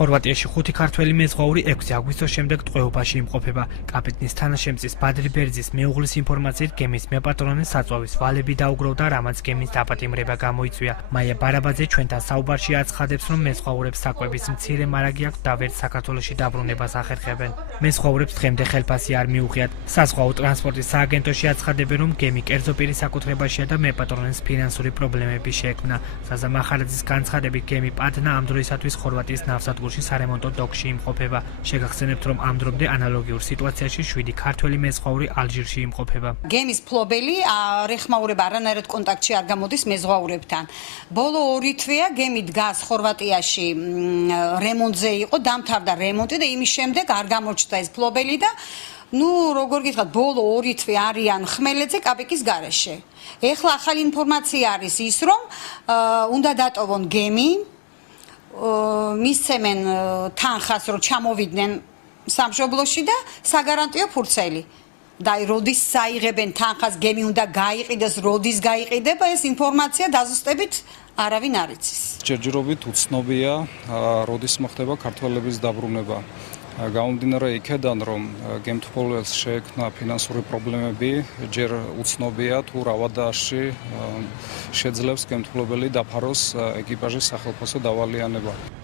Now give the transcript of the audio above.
ხორვატიაში 5 ქართველი მეზღვაური 6 აგვისტოს შემდეგ ტყვეობაში იმყოფება. კაპიტნის თანაშემწის ბადრი ბერძის მეუღლის ინფორმაციით გემის მეპატრონე საწვავის ვალები დაუგროვდა, რამაც გემის დაპატიმრება გამოიწვია. მაია ბარაბაძე ჩვენთან საუბარში აცხადებს, რომ მეზღვაურებს საკვების მცირე მარაგი აქვს და ვერც საქართველოში დაბრუნებას ახერხებენ. მეზღვაურებს დღემდე ხელფასი არ მიუღიათ. საზღვაო ტრანსპორტის სააგენტოში აცხადებენ, რომ გემი კერძო პირის საკუთრებაშია და მეპატრონეს ფინანსური პრობლემები შეექმნა. საზა მახარაძის განცხადებით, გემი პადნა ამ დროისათვის ხორვატიის ნავსადგურში სარემონტო დოკში იმყოფება. შეგახსენებთ, რომ ამ დრომდე ანალოგიურ სიტუაციაში 7 ქართველი მეზღვაური ალჟირში იმყოფება. გემის ფლობელი რეხმაურება არანაირად კონტაქტში არ გამოდის მეზღვაურებთან. ბოლო 2 თვეა გემი დგას ხორვატიაში რემონტზე იყო, დამთავრდა რემონტი და იმის შემდეგ არ გამოჩნდა ეს ფლობელი და როგორ გითხრათ, ბოლო 2 თვე არიან ხმელეთზე კაპიკის გარეშე. ეხლა ახალი ინფორმაცია არის ის, რომ უნდა დატოვონ გემი, მისცემენ თანხას, რომ ჩამოვიდნენ სამშობლოში და საგარანტიო ფურცელი. და როდის საიღებენ თანხას, გემი უნდა გაიყიდეს, როდის გაიყიდება, ეს ინფორმაცია დაზუსტებით არავინ არ იცის. ჯერჯერობით უცნობია, როდის მოხდება ქართველების დაბრუნება. გამომდინარე იქედან, რომ გემთბოლელს შეექმნა ფინანსური პრობლემები, ჯერ უცნობია თუ რა ვადაში შეძლებს გემთბოლელი დაფაროს ეკიპაჟის სახელმწიფო დავალიანება.